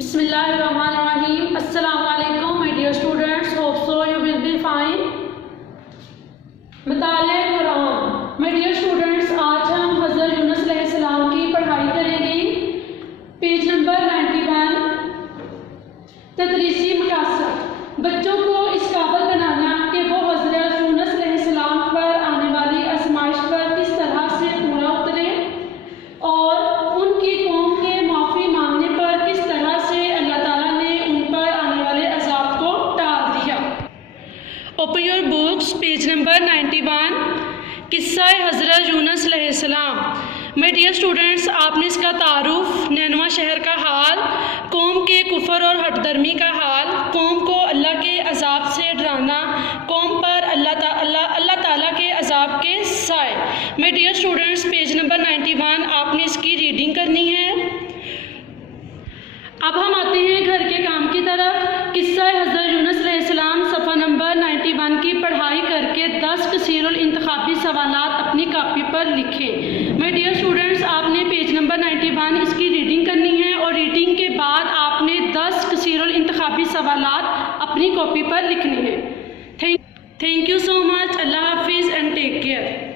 Bismillahirrahmanirrahim. Assalamu alaikum, my dear students. Hope so you will be fine. मताले Quran. My dear students, आज हम हज़रत यूनुस अलैहिस्सलाम की पढ़ाई करेंगे। Page number 91। तदरीसी मकासद। बच्चों को इस काबिल बनाना कि वो हज़रत यूनुस अलैहिस्सलाम पर आने वाली आजमाइश पर किस तरह से पूरा उतरे और उनकी कौम के माफ़ी मांगने पर किस तरह से अल्लाह ताला ने उन पर आने वाले अज़ाब को टाल दिया। Open your books, page number 91। किस्सा हज़रत यूनुस अलैहिस्सलाम। माय डियर स्टूडेंट्स, आपने इसका तारुफ, नैनवा शहर का हाल, कौम के कुफर और हटदर्मी का हाल, कौम को अल्लाह के अज़ाब से डराना, कौम पर अल्लाह ताला के अज़ाब के साए। My dear students, page number 91 आपने इसकी रीडिंग करनी है। अब हम आते हैं घर के काम की तरफ। किस्सा हज़रत यूनुस अलैहिस्सलाम सफ़ा नंबर 91 की पढ़ाई करके 10 कसीरुल इंतखाबी सवालात अपनी कॉपी पर लिखें। माय डियर स्टूडेंट्स, आपने पेज नंबर 91 इसकी रीडिंग करनी है और रीडिंग के बाद आपने 10 कसीरुल इंतखाबी सवालात अपनी कॉपी पर लिखने हैं। Thank you so much. Allah हाफिज़ एंड टेक केयर।